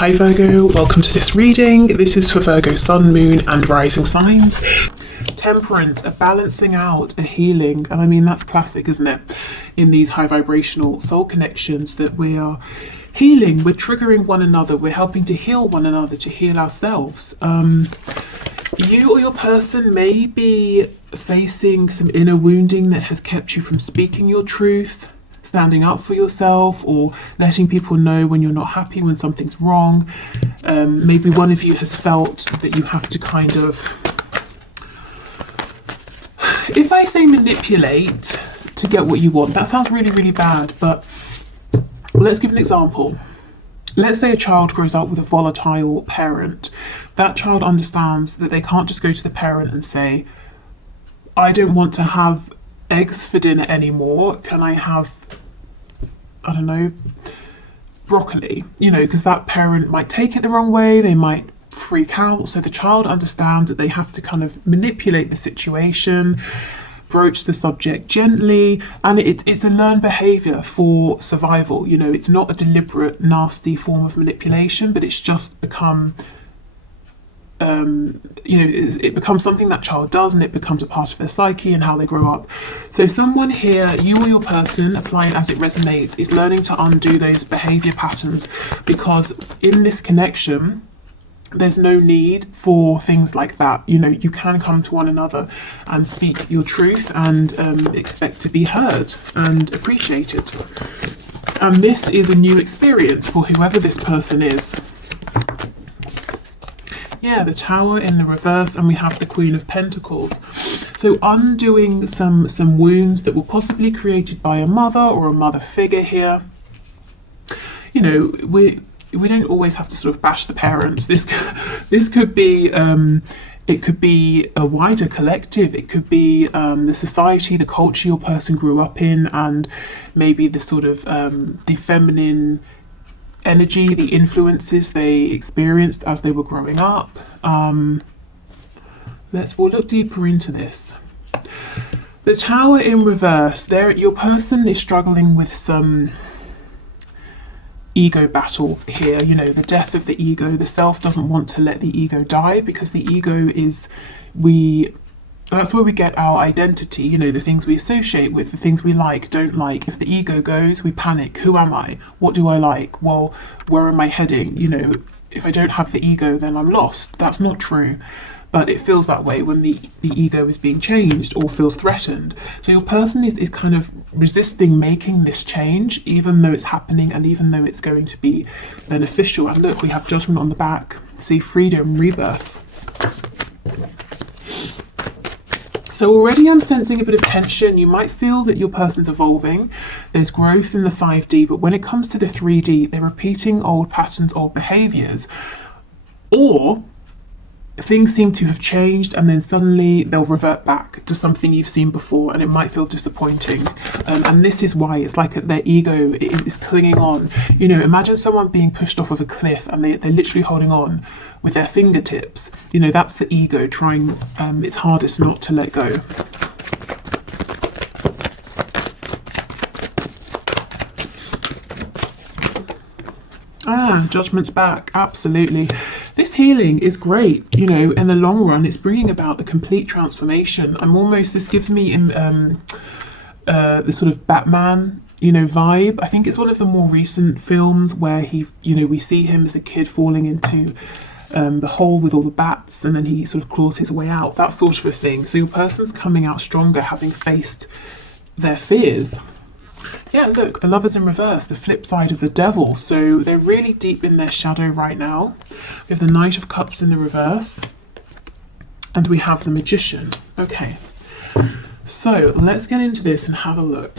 Hi Virgo, welcome to this reading. This is for Virgo Sun, Moon and Rising signs. Temperance, a balancing out, a healing, and I mean that's classic, isn't it? In these high vibrational soul connections that we are healing, we're triggering one another, we're helping to heal one another, to heal ourselves. You or your person may be facing some inner wounding that has kept you from speaking your truth, standing up for yourself, or letting people know when you're not happy, when something's wrong. Maybe one of you has felt that you have to kind of, if I say manipulate to get what you want, that sounds really, really bad, but let's give an example. Let's say a child grows up with a volatile parent. That child understands that they can't just go to the parent and say, I don't want to have eggs for dinner anymore, can I have, I don't know, broccoli? You know, because that parent might take it the wrong way, they might freak out. So the child understands that they have to kind of manipulate the situation, broach the subject gently, and it's a learned behavior for survival. You know, it's not a deliberate, nasty form of manipulation, but it's just become it becomes something that child does, and it becomes a part of their psyche and how they grow up. So someone here, you or your person, apply it as it resonates, is learning to undo those behavior patterns, because in this connection there's no need for things like that. You know, you can come to one another and speak your truth and expect to be heard and appreciated. And this is a new experience for whoever this person is. Yeah, the Tower in the reverse, and we have the Queen of Pentacles. So undoing some wounds that were possibly created by a mother or a mother figure here. You know, we don't always have to sort of bash the parents. This could be it could be a wider collective. It could be the society, the culture your person grew up in, and maybe the sort of the feminine energy, the influences they experienced as they were growing up. We'll look deeper into this. The Tower in reverse, there your person is struggling with some ego battles here. You know, the death of the ego. The self doesn't want to let the ego die, because the ego is, that's where we get our identity, you know, the things we associate with, the things we like, don't like. If the ego goes, we panic. Who am I? What do I like? Well, where am I heading? You know, if I don't have the ego, then I'm lost. That's not true. But it feels that way when the ego is being changed or feels threatened. So your person is kind of resisting making this change, even though it's happening and even though it's going to be beneficial. And look, we have Judgment on the back. See, freedom, rebirth. So already I'm sensing a bit of tension. You might feel that your person's evolving. There's growth in the 5D, but when it comes to the 3D, they're repeating old patterns, old behaviors, or things seem to have changed and then suddenly they'll revert back to something you've seen before, and it might feel disappointing. And this is why it's like their ego is clinging on. You know, imagine someone being pushed off of a cliff and they're literally holding on with their fingertips. You know, that's the ego trying its hardest not to let go. Judgment's back, absolutely. This healing is great, you know, in the long run. It's bringing about a complete transformation. This gives me the sort of Batman, you know, vibe. I think it's one of the more recent films where we see him as a kid falling into the hole with all the bats, and then he sort of claws his way out, that sort of a thing. So your person's coming out stronger, having faced their fears. Yeah, look, the Lovers in reverse, the flip side of the Devil. So they're really deep in their shadow right now. We have the Knight of Cups in the reverse, and we have the Magician. Okay, so let's get into this and have a look.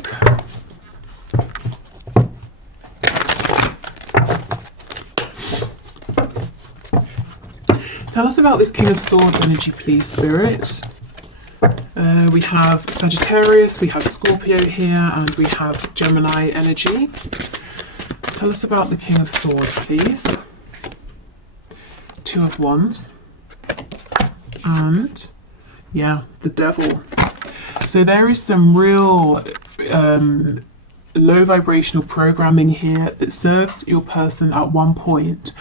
Tell us about this King of Swords energy, please, Spirit. We have Sagittarius, we have Scorpio here, and we have Gemini energy. Tell us about the King of Swords, please. Two of Wands. And, yeah, the Devil. So there is some real low vibrational programming here that served your person at one point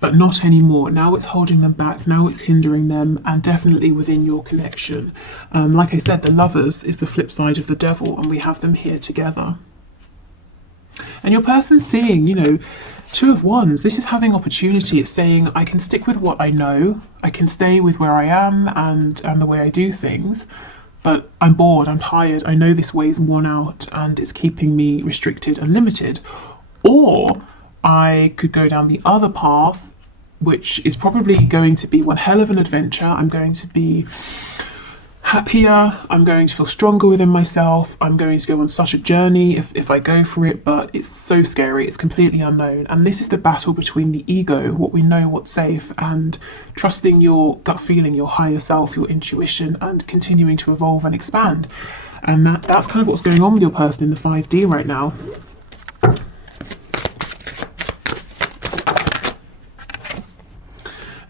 but not anymore. Now it's holding them back, now it's hindering them, and definitely within your connection. Like I said, the Lovers is the flip side of the Devil, and we have them here together. And your person's seeing, you know, Two of Wands, this is having opportunity. It's saying, I can stick with what I know, I can stay with where I am and the way I do things, but I'm bored, I'm tired, I know this way's worn out and it's keeping me restricted and limited. Or I could go down the other path, which is probably going to be one hell of an adventure. I'm going to be happier, I'm going to feel stronger within myself, I'm going to go on such a journey if I go for it, but it's so scary, it's completely unknown. And this is the battle between the ego, what we know, what's safe, and trusting your gut feeling, your higher self, your intuition, and continuing to evolve and expand. And that's kind of what's going on with your person in the 5D right now.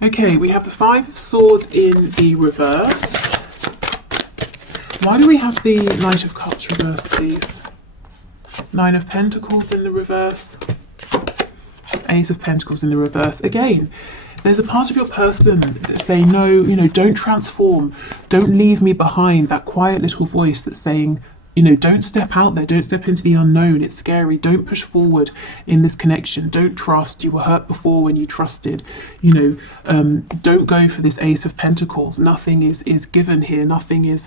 Okay, we have the Five of Swords in the reverse. Why do we have the Knight of Cups reversed, please? Nine of Pentacles in the reverse. Ace of Pentacles in the reverse. Again, there's a part of your person that's saying, no, you know, don't transform. Don't leave me behind. That quiet little voice that's saying, you know, don't step out there. Don't step into the unknown. It's scary. Don't push forward in this connection. Don't trust. You were hurt before when you trusted. You know, don't go for this Ace of Pentacles. Nothing is given here. Nothing is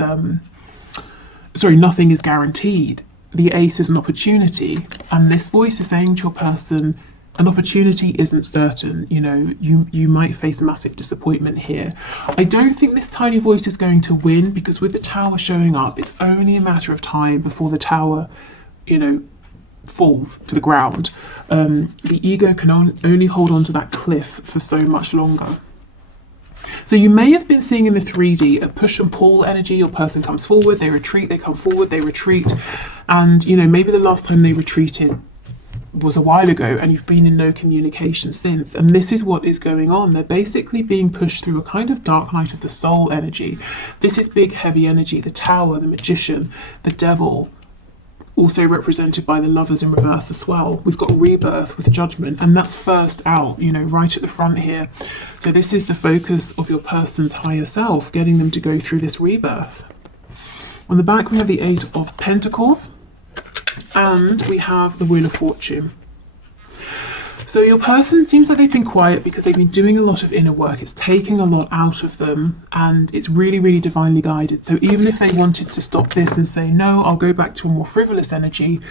nothing is guaranteed. The Ace is an opportunity, and this voice is saying to your person, an opportunity isn't certain. You know, you might face massive disappointment here. I don't think this tiny voice is going to win, because with the Tower showing up, it's only a matter of time before the Tower, you know, falls to the ground. The ego can only hold on to that cliff for so much longer. So you may have been seeing in the 3D a push and pull energy. Your person comes forward, they retreat, they come forward, they retreat. And, you know, maybe the last time they retreated was a while ago and you've been in no communication since. And this is what is going on. They're basically being pushed through a kind of dark night of the soul energy. This is big, heavy energy. The Tower, the Magician, the Devil, also represented by the Lovers in reverse as well. We've got Rebirth with Judgment, and that's first out, you know, right at the front here. So this is the focus of your person's higher self, getting them to go through this rebirth. On the back we have the Eight of Pentacles, and we have the Wheel of Fortune. So your person seems like they've been quiet because they've been doing a lot of inner work. It's taking a lot out of them, and it's really, really divinely guided. So even if they wanted to stop this and say, no, I'll go back to a more frivolous energy,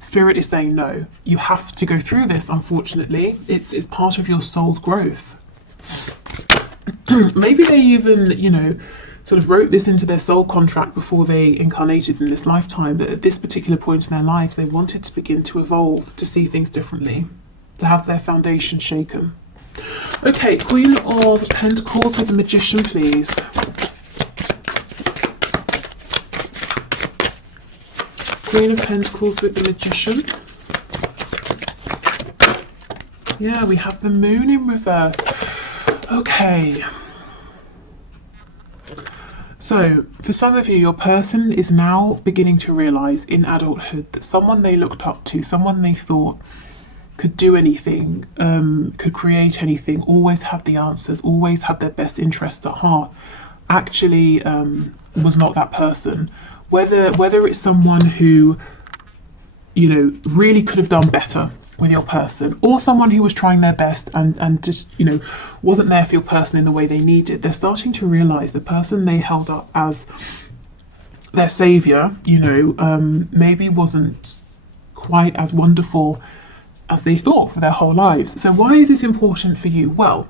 Spirit is saying, no, you have to go through this, unfortunately. It's part of your soul's growth. Maybe they even, you know, sort of wrote this into their soul contract before they incarnated in this lifetime, that at this particular point in their life, they wanted to begin to evolve, to see things differently, to have their foundation shaken. Okay, Queen of Pentacles with the Magician, please. Queen of Pentacles with the Magician. Yeah, we have the Moon in reverse. Okay. So, for some of you, your person is now beginning to realise in adulthood that someone they looked up to, someone they thought could do anything, could create anything, always had the answers, always had their best interests at heart, actually was not that person. Whether it's someone who, you know, really could have done better with your person, or someone who was trying their best and just, you know, wasn't there for your person in the way they needed, they're starting to realise the person they held up as their saviour, you know, maybe wasn't quite as wonderful as they thought for their whole lives. So why is this important for you? Well,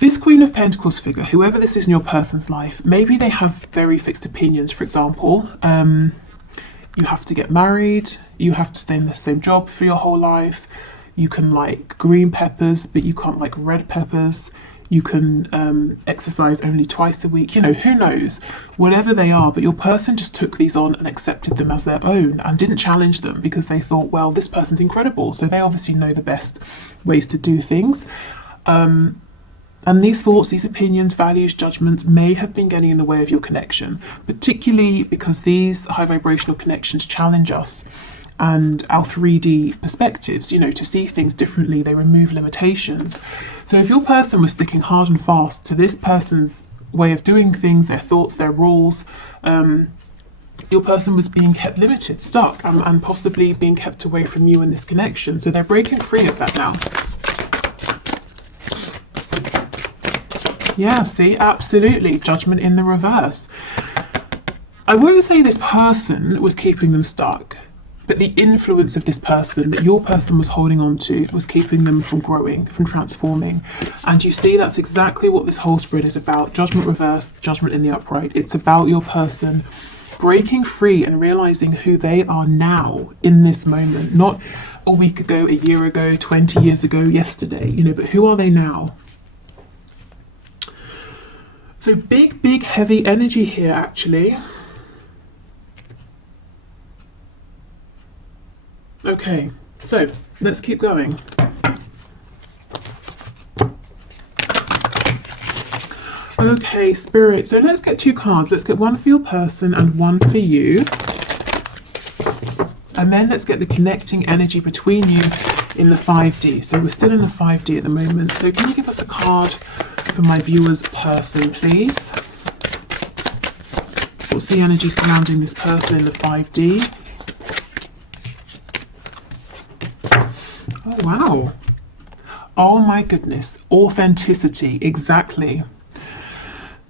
this Queen of Pentacles figure, whoever this is in your person's life, maybe they have very fixed opinions. For example, you have to get married, you have to stay in the same job for your whole life, you can like green peppers but you can't like red peppers, you can exercise only twice a week, you know, who knows, whatever they are. But your person just took these on and accepted them as their own and didn't challenge them because they thought, well, this person's incredible, so they obviously know the best ways to do things. And these thoughts, these opinions, values, judgments may have been getting in the way of your connection, particularly because these high vibrational connections challenge us and our 3D perspectives, you know, to see things differently. They remove limitations. So if your person was sticking hard and fast to this person's way of doing things, their thoughts, their rules, your person was being kept limited, stuck, and possibly being kept away from you in this connection. So they're breaking free of that now. Yeah, see, absolutely. Judgment in the reverse. I won't say this person was keeping them stuck, but the influence of this person that your person was holding on to was keeping them from growing, from transforming. And you see, that's exactly what this whole spread is about. Judgment reversed, judgment in the upright. It's about your person breaking free and realizing who they are now in this moment, not a week ago, a year ago, 20 years ago, yesterday, you know, but who are they now? So big, heavy energy here, actually. Okay, so let's keep going. Okay, Spirit, so let's get 2 cards. Let's get one for your person and one for you. And then let's get the connecting energy between you in the 5D. So we're still in the 5D at the moment. So can you give us a card for my viewer's person, please? What's the energy surrounding this person in the 5D? Oh, wow. Oh my goodness. Authenticity, exactly.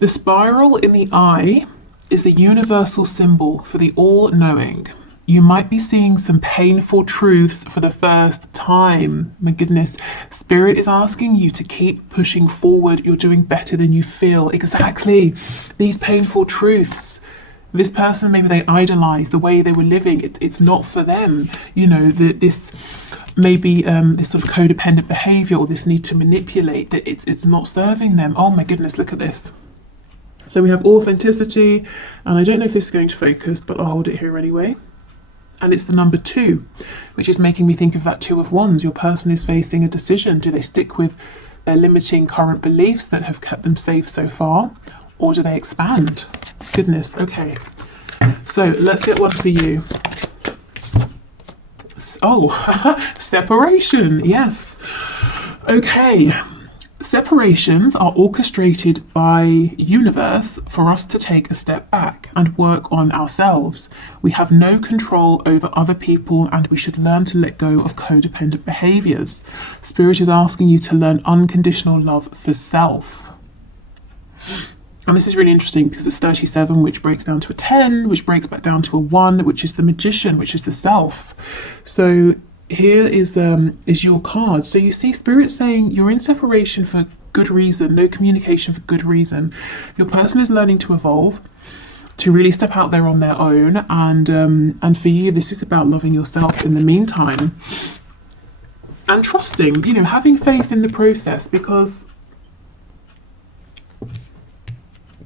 The spiral in the eye is the universal symbol for the all-knowing. You might be seeing some painful truths for the first time. My goodness, Spirit is asking you to keep pushing forward. You're doing better than you feel. Exactly. These painful truths. This person, maybe they idolize the way they were living. It's not for them. You know, this maybe this sort of codependent behavior or this need to manipulate, that it's not serving them. Oh my goodness, look at this. So we have authenticity, and I don't know if this is going to focus, but I'll hold it here anyway. And it's the number 2, which is making me think of that 2 of Wands. Your person is facing a decision. Do they stick with their limiting current beliefs that have kept them safe so far, or do they expand? Goodness, okay. So let's get one for you. Oh, separation, yes. Okay. Separations are orchestrated by universe for us to take a step back and work on ourselves. We have no control over other people, and we should learn to let go of codependent behaviors. Spirit is asking you to learn unconditional love for self. And this is really interesting because it's 37, which breaks down to a 10, which breaks back down to a 1, which is the magician, which is the self. So here is your card. So you see Spirit saying you're in separation for good reason, no communication for good reason. Your person is learning to evolve, to really step out there on their own, and for you this is about loving yourself in the meantime and trusting, you know, having faith in the process, because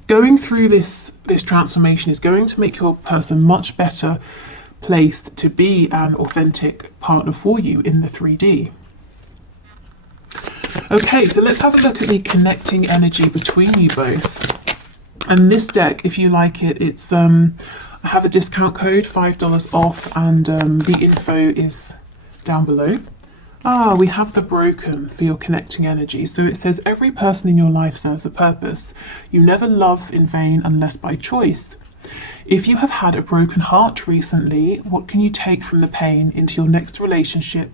going through this transformation is going to make your person much better placed to be an authentic partner for you in the 3D. Okay, so let's have a look at the connecting energy between you both. And this deck, if you like it, it's I have a discount code, $5 off, and the info is down below. We have the Broken for your connecting energy. So it says every person in your life serves a purpose. You never love in vain unless by choice. If you have had a broken heart recently, what can you take from the pain into your next relationship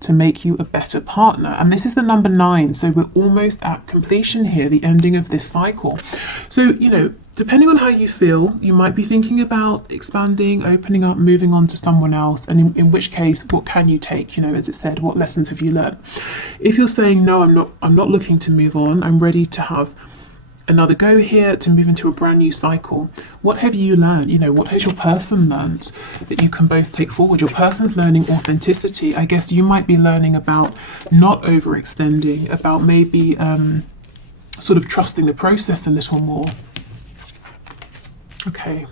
to make you a better partner? And this is the number 9, so we're almost at completion here, the ending of this cycle. So, you know, depending on how you feel, you might be thinking about expanding, opening up, moving on to someone else, and in which case, what can you take? You know, as it said, what lessons have you learned? If you're saying, no, I'm not looking to move on, I'm ready to have another go here, to move into a brand new cycle. What have you learned? You know, what has your person learned that you can both take forward? Your person's learning authenticity. I guess you might be learning about not overextending, about maybe sort of trusting the process a little more. Okay.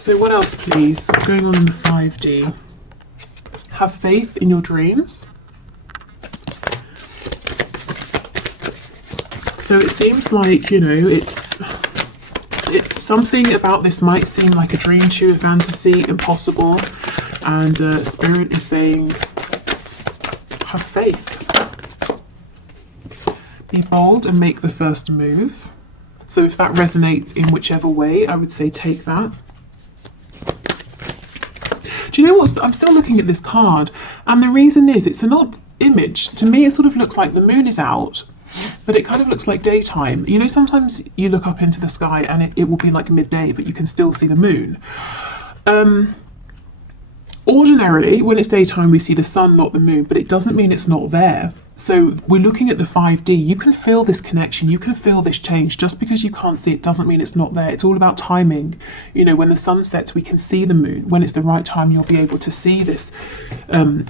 So what else, please? Going on in the 5D. Have faith in your dreams. So it seems like, you know, it's something about this might seem like a dream to you, a fantasy, impossible, and Spirit is saying, have faith. Be bold and make the first move. So if that resonates in whichever way, I would say take that. Do you know what? I'm still looking at this card, and the reason is it's an odd image. To me, it sort of looks like the moon is out, but it kind of looks like daytime. You know, sometimes you look up into the sky and it will be like midday, but you can still see the moon. Ordinarily, when it's daytime, we see the sun, not the moon, but it doesn't mean it's not there. So we're looking at the 5D. You can feel this connection. You can feel this change. Just because you can't see it doesn't mean it's not there. It's all about timing. You know, when the sun sets, we can see the moon. When it's the right time, you'll be able to see this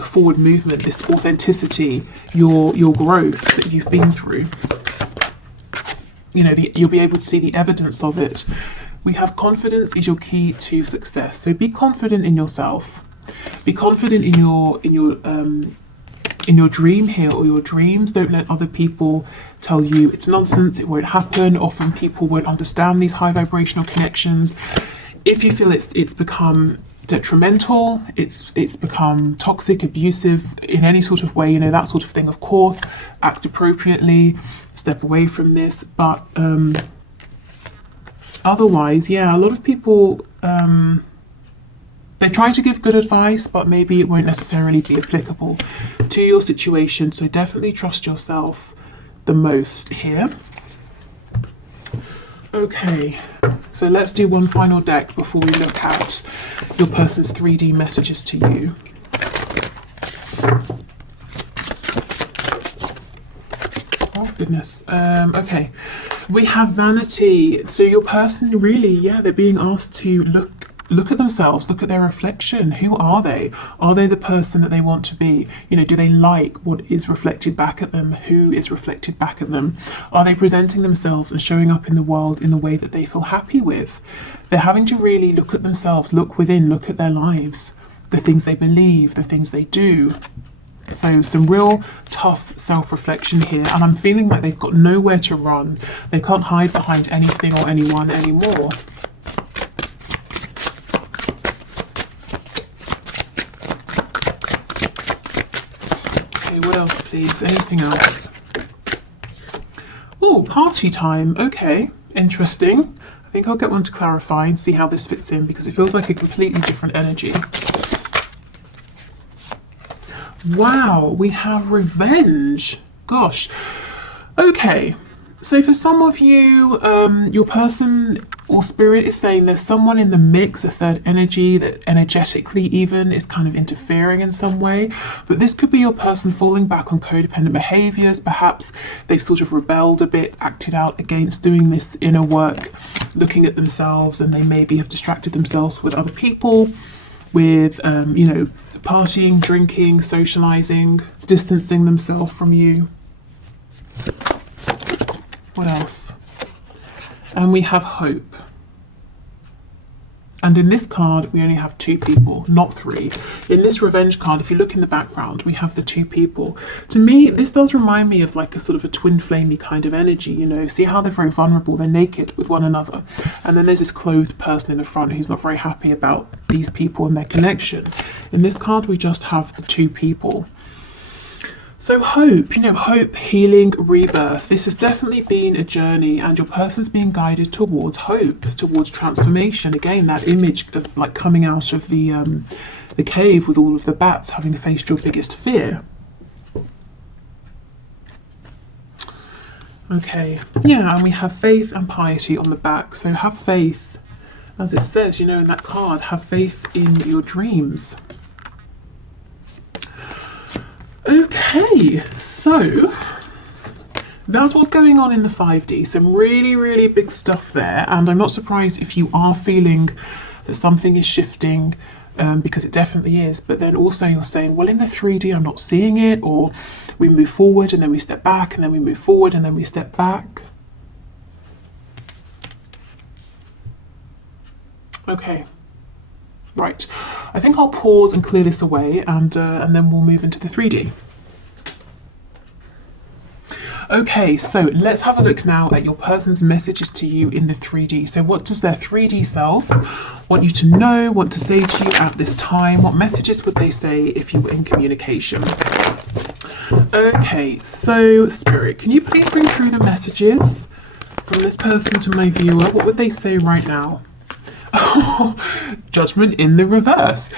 forward movement, this authenticity, your growth that you've been through. You know, you'll be able to see the evidence of it. We have confidence is your key to success. So be confident in yourself. Be confident in your dream here, or your dreams. Don't let other people tell you it's nonsense, it won't happen. Often people won't understand these high vibrational connections. If you feel it's become detrimental, it's become toxic, abusive in any sort of way, you know, that sort of thing, of course, act appropriately, step away from this. But otherwise, yeah, a lot of people they try to give good advice, but maybe it won't necessarily be applicable to your situation. So definitely trust yourself the most here. Okay, so let's do one final deck before we look at your person's 3D messages to you. Oh goodness. Okay, we have vanity. So your person really, yeah, they're being asked to look at themselves, look at their reflection. Who are they? Are they the person that they want to be? You know, do they like what is reflected back at them? Who is reflected back at them? Are they presenting themselves and showing up in the world in the way that they feel happy with? They're having to really look at themselves, look within, look at their lives, the things they believe, the things they do. So some real tough self-reflection here, and I'm feeling like they've got nowhere to run. They can't hide behind anything or anyone anymore. What else, please? Anything else? Oh, party time. Okay, interesting. I think I'll get one to clarify and see how this fits in, because it feels like a completely different energy. Wow, we have revenge. Gosh. Okay, so for some of you, your person or spirit is saying there's someone in the mix, a third energy that energetically even is kind of interfering in some way. But this could be your person falling back on codependent behaviors. Perhaps they've sort of rebelled a bit, acted out against doing this inner work, looking at themselves, and they maybe have distracted themselves with other people, with you know, partying, drinking, socializing, distancing themselves from you. What else? And we have hope. And in this card, we only have 2 people, not 3. In this revenge card, if you look in the background, we have the 2 people. To me, this does remind me of like a sort of a twin flamey kind of energy, you know. See how they're very vulnerable, they're naked with one another. And then there's this clothed person in the front who's not very happy about these people and their connection. In this card, we just have the 2 people. So hope, you know, hope, healing, rebirth. This has definitely been a journey, and your person's being guided towards hope, towards transformation. Again, that image of like coming out of the cave with all of the bats, having faced your biggest fear. Okay, yeah, and we have faith and piety on the back. So have faith, as it says, you know, in that card, have faith in your dreams. Okay, so that's what's going on in the 5D. Some really, really big stuff there, and I'm not surprised if you are feeling that something is shifting, because it definitely is. But then also you're saying, well, in the 3D I'm not seeing it, or we move forward and then we step back, and then we move forward and then we step back. Okay. Right, I think I'll pause and clear this away, and then we'll move into the 3D. Okay, so let's have a look now at your person's messages to you in the 3D. So what does their 3D self want you to know, want to say to you at this time? What messages would they say if you were in communication? Okay, so Spirit, can you please bring through the messages from this person to my viewer? What would they say right now? Oh, Judgment in the reverse.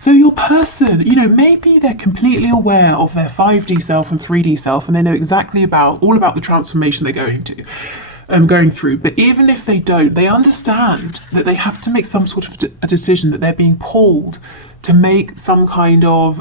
So your person, you know, maybe they're completely aware of their 5D self and 3D self, and they know exactly all about the transformation they're going through. But even if they don't, they understand that they have to make some sort of a decision, that they're being pulled to make some kind of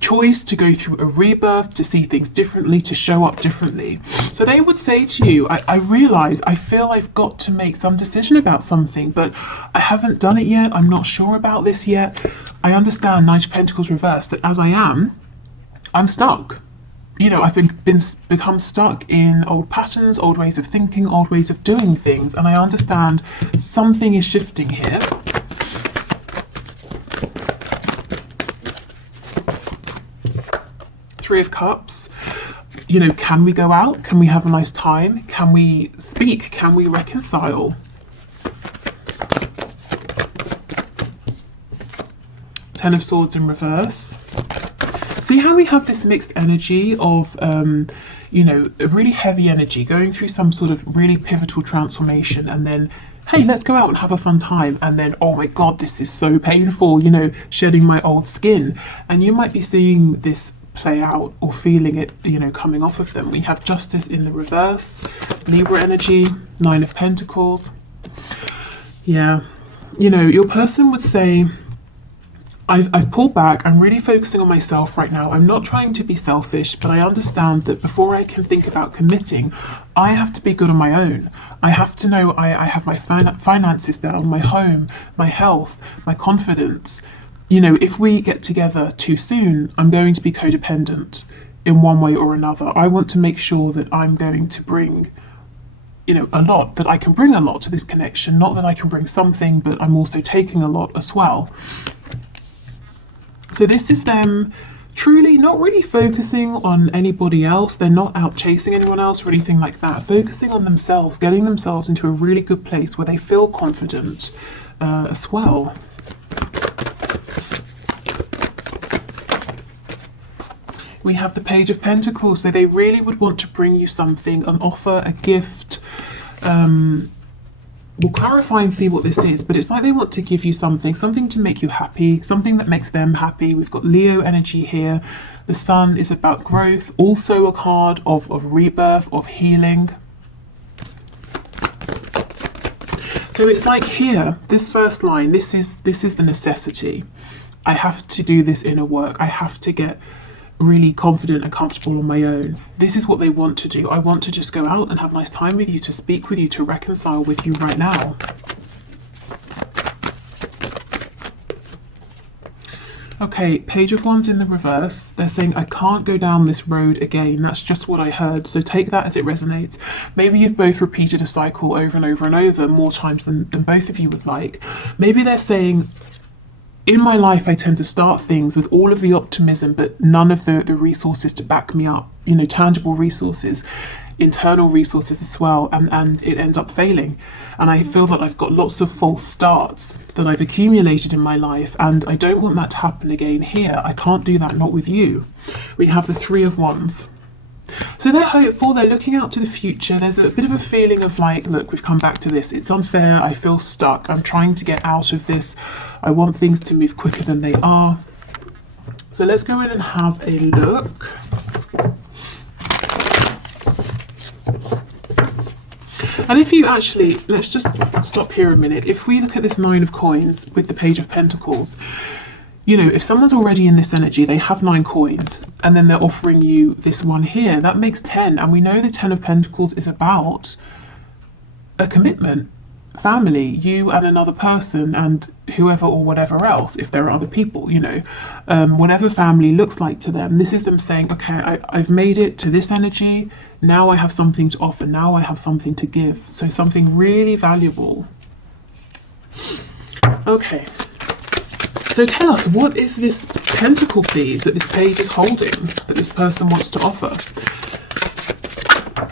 choice, to go through a rebirth, to see things differently, to show up differently. So they would say to you, I realize, I feel I've got to make some decision about something, but I haven't done it yet. I'm not sure about this yet. I understand, Knight of Pentacles reversed, that as I'm stuck. You know, I've become stuck in old patterns, old ways of thinking, old ways of doing things, and I understand something is shifting here. Three of Cups. You know, can we go out? Can we have a nice time? Can we speak? Can we reconcile? Ten of Swords in reverse. See how we have this mixed energy of, you know, a really heavy energy going through some sort of really pivotal transformation, and then, hey, let's go out and have a fun time, and then, oh my God, this is so painful, you know, shedding my old skin. And you might be seeing this play out or feeling it, you know, coming off of them. We have Justice in the reverse, Libra energy, Nine of Pentacles. Yeah, you know, your person would say, I've pulled back, I'm really focusing on myself right now. I'm not trying to be selfish, but I understand that before I can think about committing, I have to be good on my own. I have to know I have my finances down, my home, my health, my confidence. You know, if we get together too soon, I'm going to be codependent in one way or another. I want to make sure that I'm going to bring, you know, a lot, that I can bring a lot to this connection, not that I can bring something, but I'm also taking a lot as well. So this is them truly not really focusing on anybody else. They're not out chasing anyone else or anything like that. Focusing on themselves, getting themselves into a really good place where they feel confident as well. We have the Page of Pentacles, so they really would want to bring you something, an offer, a gift. We'll clarify and see what this is, but it's like they want to give you something to make you happy, something that makes them happy. We've got Leo energy here. The Sun is about growth, also a card of rebirth, of healing. So it's like here, this first line, this is the necessity. I have to do this inner work. I have to get really confident and comfortable on my own. This is what they want to do. I want to just go out and have a nice time with you, to speak with you, to reconcile with you right now. Okay, Page of Wands in the reverse. They're saying, I can't go down this road again. That's just what I heard. So take that as it resonates. Maybe you've both repeated a cycle over and over and over, more times than both of you would like. Maybe they're saying, in my life, I tend to start things with all of the optimism, but none of the resources to back me up, you know, tangible resources, internal resources as well, and it ends up failing. And I feel that I've got lots of false starts that I've accumulated in my life, and I don't want that to happen again here. I can't do that, not with you. We have the Three of Wands. So they're hopeful, they're looking out to the future. There's a bit of a feeling of like, look, we've come back to this. It's unfair, I feel stuck, I'm trying to get out of this. I want things to move quicker than they are. So let's go in and have a look. And if you actually, let's just stop here a minute. If we look at this Nine of Coins with the Page of Pentacles, you know, if someone's already in this energy, they have 9 coins, and then they're offering you this one here, that makes 10. And we know the 10 of Pentacles is about a commitment, family, you and another person, and whoever or whatever else, if there are other people, you know, whatever family looks like to them. This is them saying, okay, I've made it to this energy, now I have something to offer, now I have something to give. So something really valuable. Okay. So tell us, what is this pentacle, please, that this page is holding, that this person wants to offer?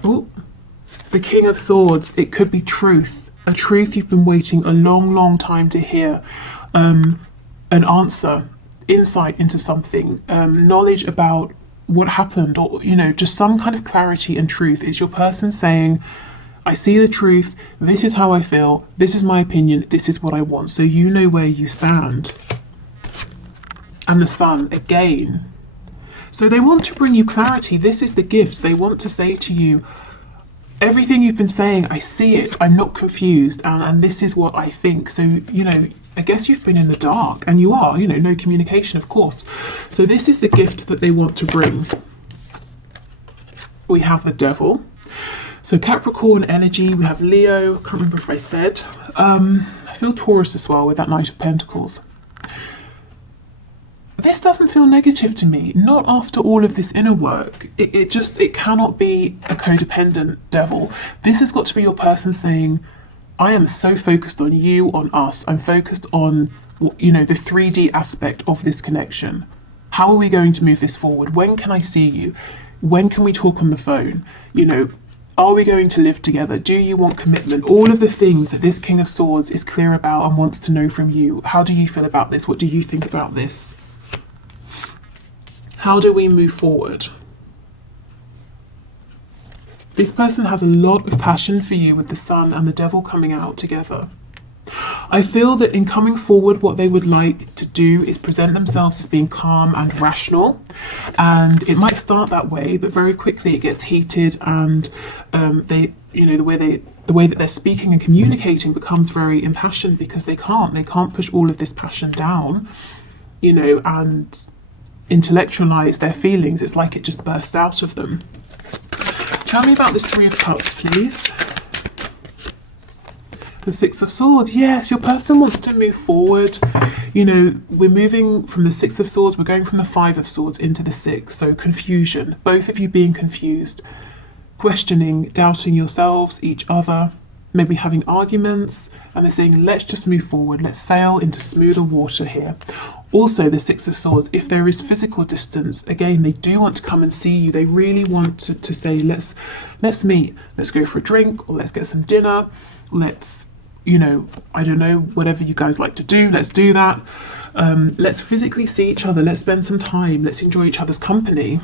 Oh, the King of Swords. It could be truth, a truth you've been waiting a long time to hear, an answer, insight into something, knowledge about what happened, or just some kind of clarity and truth. It's your person saying, I see the truth, this is how I feel, this is my opinion, this is what I want, so you know where you stand. And the Sun again. So they want to bring you clarity. This is the gift. They want to say to you, everything you've been saying, I see it, I'm not confused, and this is what I think. So, I guess you've been in the dark, and you are, no communication, of course. So this is the gift that they want to bring. We have the Devil. So Capricorn energy, we have Leo, can't remember if I said. I feel Taurus as well with that Knight of Pentacles. This doesn't feel negative to me, not after all of this inner work. It cannot be a codependent devil. This has got to be your person saying, I am so focused on you, on us. I'm focused on, the 3D aspect of this connection. How are we going to move this forward? When can I see you? When can we talk on the phone? Are we going to live together? Do you want commitment? All of the things that this King of Swords is clear about and wants to know from you. How do you feel about this? What do you think about this? How do we move forward? This person has a lot of passion for you with the Sun and the Devil coming out together. I feel that in coming forward, what they would like to do is present themselves as being calm and rational. And it might start that way, but very quickly it gets heated, and the way that they're speaking and communicating becomes very impassioned, because they can't push all of this passion down, and intellectualize their feelings. It's like it just bursts out of them. Tell me about this Three of Cups, please. The Six of Swords. Yes, your person wants to move forward. We're moving from the Six of Swords, we're going from the Five of Swords into the Six. So confusion, both of you being confused, questioning, doubting yourselves, each other, maybe having arguments, and they're saying, let's just move forward, let's sail into smoother water here. Also, the Six of Swords, if there is physical distance, again, they do want to come and see you. They really want to say, let's meet, let's go for a drink, or let's get some dinner, let's, I don't know, whatever you guys like to do, let's do that. Let's physically see each other, let's spend some time, let's enjoy each other's company.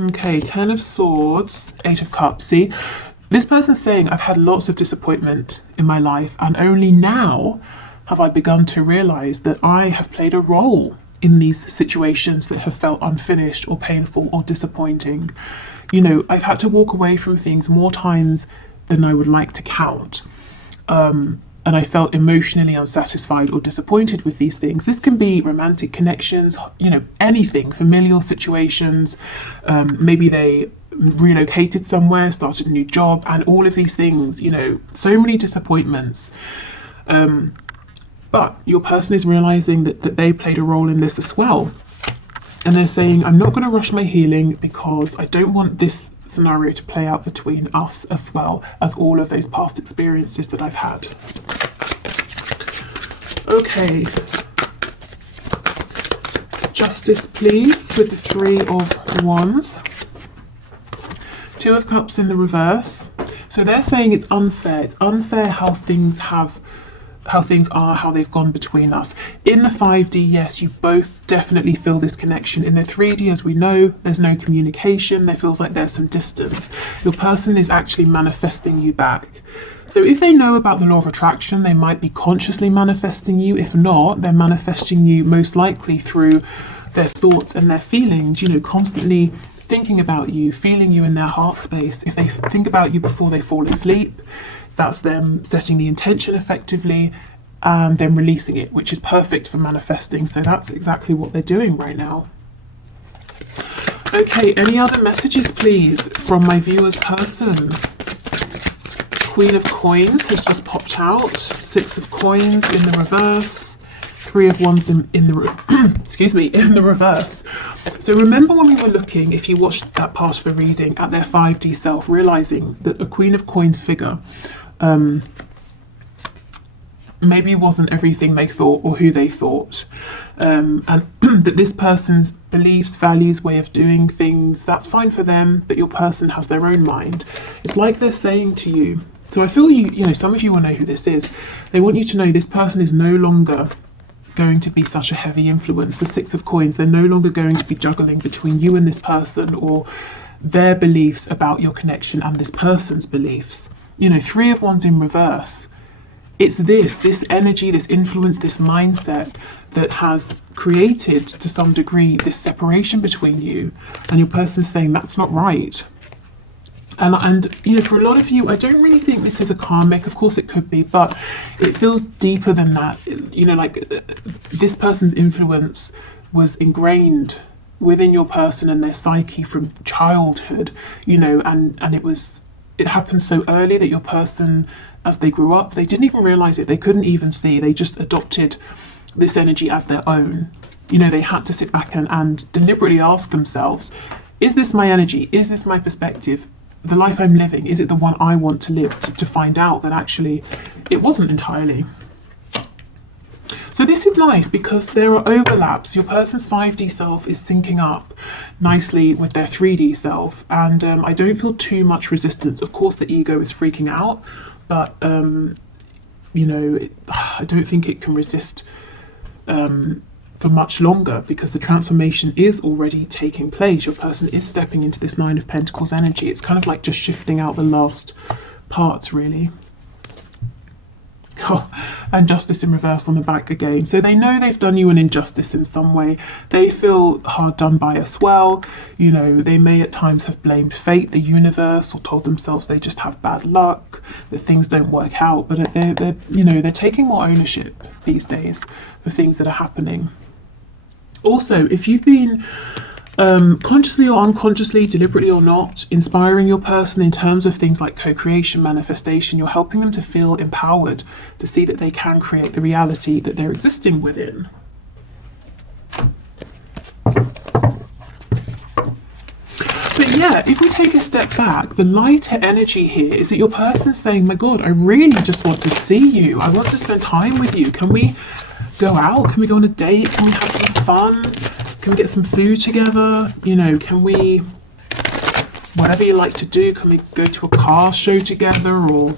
Okay, Ten of Swords, Eight of Cups. See, this person's saying, I've had lots of disappointment in my life, and only now have I begun to realize that I have played a role in these situations that have felt unfinished or painful or disappointing. I've had to walk away from things more times than I would like to count. And I felt emotionally unsatisfied or disappointed with these things. This can be romantic connections, anything, familial situations. Maybe they relocated somewhere, started a new job, and all of these things, so many disappointments. But your person is realizing that they played a role in this as well. And they're saying, I'm not going to rush my healing because I don't want this scenario to play out between us as well as all of those past experiences that I've had. Okay. Justice, please, with the Three of Wands. Two of Cups in the reverse. So they're saying it's unfair. It's unfair how things are, how they've gone between us. In the 5D, yes, you both definitely feel this connection. In the 3D, as we know, there's no communication. There feels like there's some distance. Your person is actually manifesting you back. So if they know about the law of attraction, they might be consciously manifesting you. If not, they're manifesting you most likely through their thoughts and their feelings, constantly thinking about you, feeling you in their heart space. If they think about you before they fall asleep, that's them setting the intention effectively and then releasing it, which is perfect for manifesting. So that's exactly what they're doing right now. Okay, any other messages, please, from my viewer's person? Queen of Coins has just popped out. Six of Coins in the reverse. Three of Wands in the excuse me, in the reverse. So remember when we were looking, if you watched that part of the reading, at their 5D self, realizing that a Queen of Coins figure maybe wasn't everything they thought or who they thought, and that this person's beliefs, values, way of doing things, that's fine for them, but your person has their own mind. It's like they're saying to you, so I feel you know, some of you will know who this is. They want you to know this person is no longer going to be such a heavy influence. The Six of Coins, they're no longer going to be juggling between you and this person, or their beliefs about your connection and this person's beliefs. You know, Three of Wands in reverse. It's this energy, this influence, this mindset that has created to some degree this separation between you, and your person's saying that's not right. And you know, for a lot of you, I don't really think this is a karmic. Of course it could be, but it feels deeper than that. You know, like this person's influence was ingrained within your person and their psyche from childhood, you know, and it happened so early that your person, as they grew up, they didn't even realize it. They couldn't even see. They just adopted this energy as their own. You know, they had to sit back and deliberately ask themselves, is this my energy? Is this my perspective? The life I'm living, is it the one I want to live? To find out that actually it wasn't entirely. So this is nice because there are overlaps. Your person's 5D self is syncing up nicely with their 3D self, and I don't feel too much resistance. Of course the ego is freaking out, but you know, I don't think it can resist for much longer, because the transformation is already taking place. Your person is stepping into this Nine of Pentacles energy. It's kind of like just shifting out the last parts, really. Oh, and Justice in reverse on the back again. So they know they've done you an injustice in some way. They feel hard done by as well. You know, they may at times have blamed fate, the universe, or told themselves they just have bad luck, that things don't work out. But they're you know, they're taking more ownership these days for things that are happening. Also, if you've been consciously or unconsciously, deliberately or not, inspiring your person in terms of things like co-creation, manifestation, you're helping them to feel empowered, to see that they can create the reality that they're existing within. But yeah, if we take a step back, the lighter energy here is that your person's saying, my God, I really just want to see you. I want to spend time with you. Can we go out? Can we go on a date? Can we have some fun? Can we get some food together? You know, can we, whatever you like to do, can we go to a car show together, or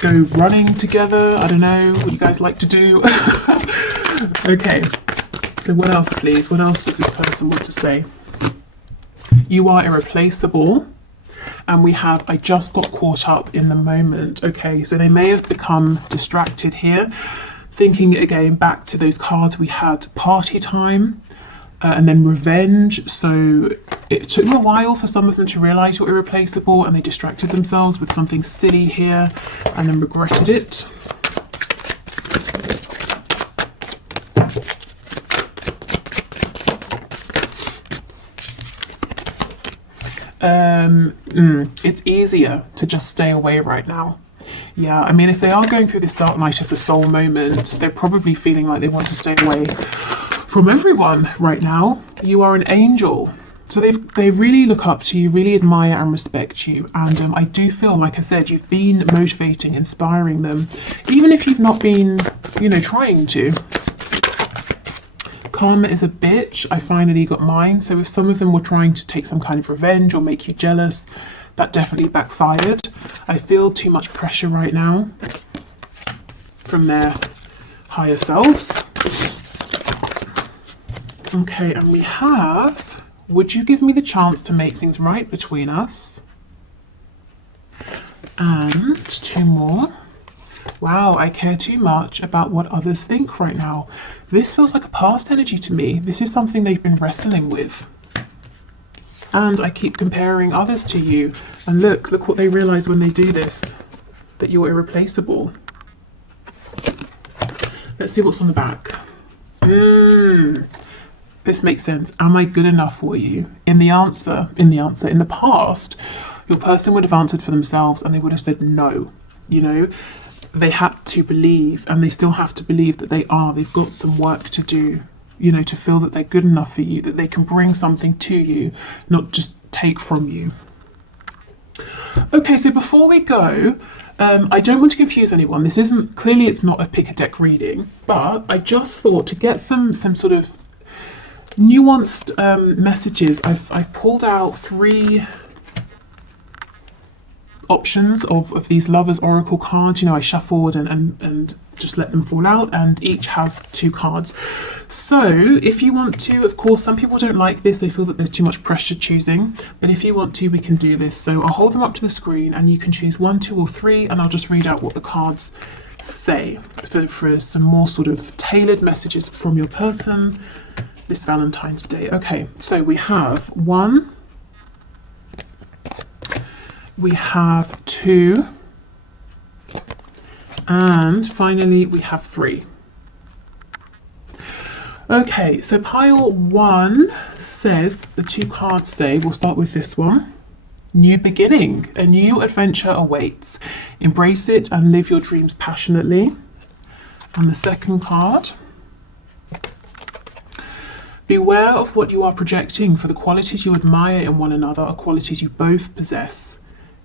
go running together? I don't know what you guys like to do. Okay, so what else, please? What else does this person want to say? You are irreplaceable. And we have, I just got caught up in the moment. Okay, so they may have become distracted here, thinking again back to those cards we had, party time, and then revenge. So it took them a while for some of them to realize you're irreplaceable, and they distracted themselves with something silly here and then regretted it. It's easier to just stay away right now. Yeah, I mean, if they are going through this dark night of the soul moment, they're probably feeling like they want to stay away from everyone right now. You are an angel. So they really look up to you, really admire and respect you. And I do feel, like I said, you've been motivating, inspiring them, even if you've not been, you know, trying to. Karma is a bitch. I finally got mine. So if some of them were trying to take some kind of revenge or make you jealous, that definitely backfired. I feel too much pressure right now from their higher selves. Okay, and we have, would you give me the chance to make things right between us? And two more. Wow, I care too much about what others think right now. This feels like a past energy to me. This is something they've been wrestling with. And I keep comparing others to you. And look what they realize when they do this, that you're irreplaceable. Let's see what's on the back. This makes sense. Am I good enough for you? In the past, your person would have answered for themselves and they would have said no. You know, they had to believe, and they still have to believe that they are. They've got some work to do, you know, to feel that they're good enough for you, that they can bring something to you, not just take from you. Okay, so before we go, I don't want to confuse anyone. This isn't, clearly it's not a pick a deck reading, but I just thought to get some sort of nuanced messages, I've pulled out 3 options of these lovers oracle cards. You know, I shuffled and just let them fall out, and each has 2 cards. So if you want to, of course, some people don't like this, they feel that there's too much pressure choosing, but if you want to, we can do this. So I'll hold them up to the screen and you can choose 1, 2 or 3, and I'll just read out what the cards say for some more sort of tailored messages from your person this Valentine's Day. Okay, so we have 1, we have 2, and finally we have 3. Okay, so pile 1 says, the 2 cards say, we'll start with this one, new beginning, a new adventure awaits, embrace it and live your dreams passionately. And the second card, beware of what you are projecting, for the qualities you admire in one another are qualities you both possess.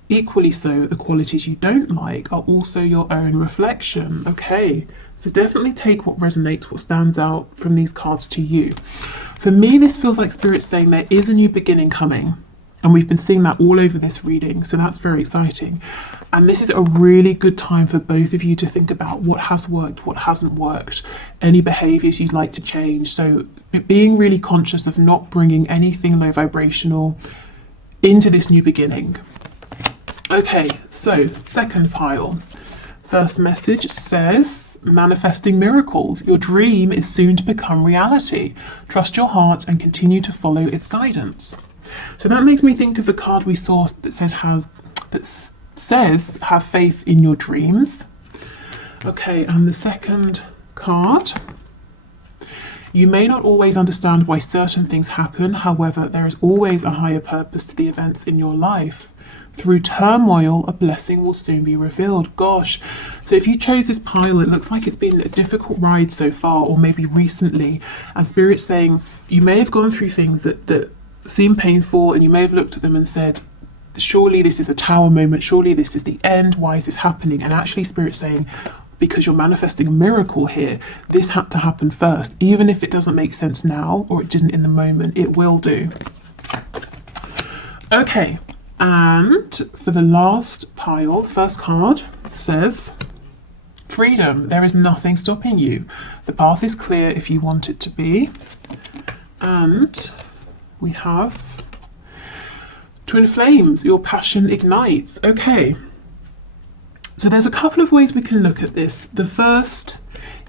Equally so, the qualities you don't like are also your own reflection. Okay, so definitely take what resonates, what stands out from these cards to you. For me, this feels like Spirit's saying there is a new beginning coming, and we've been seeing that all over this reading, so that's very exciting. And this is a really good time for both of you to think about what has worked, what hasn't worked, any behaviours you'd like to change. So being really conscious of not bringing anything low vibrational into this new beginning. Okay, so second pile. First message says, manifesting miracles. Your dream is soon to become reality. Trust your heart and continue to follow its guidance. So that makes me think of the card we saw that says have faith in your dreams. Okay, and the second card. You may not always understand why certain things happen, however, there is always a higher purpose to the events in your life. Through turmoil, a blessing will soon be revealed. Gosh, so if you chose this pile, it looks like it's been a difficult ride so far, or maybe recently, and Spirit's saying you may have gone through things that seem painful, and you may have looked at them and said, surely this is a tower moment, surely this is the end, why is this happening? And actually Spirit's saying, because you're manifesting a miracle here, this had to happen first. Even if it doesn't make sense now, or it didn't in the moment, it will do. Okay, and for the last pile, first card says, freedom. There is nothing stopping you. The path is clear if you want it to be. And we have twin flames, your passion ignites. Okay, so there's a couple of ways we can look at this. The first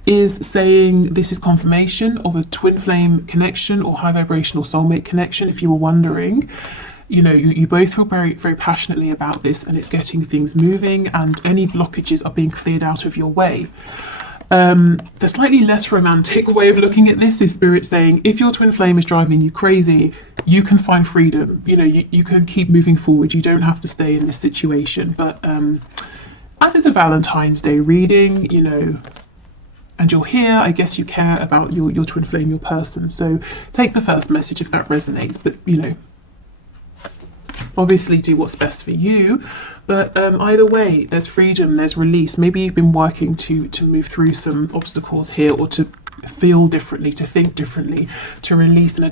is saying this is confirmation of a twin flame connection or high vibrational soulmate connection. If you were wondering, you know, you both feel very, very passionately about this, and it's getting things moving, and any blockages are being cleared out of your way. The slightly less romantic way of looking at this is Spirit saying, if your twin flame is driving you crazy, you can find freedom. You know, you can keep moving forward. You don't have to stay in this situation. But as it's a Valentine's Day reading, you know, and you're here, I guess you care about your twin flame, your person. So take the first message if that resonates. But, you know, obviously do what's best for you, but either way, there's freedom, there's release. Maybe you've been working to move through some obstacles here, or to feel differently, to think differently, to release and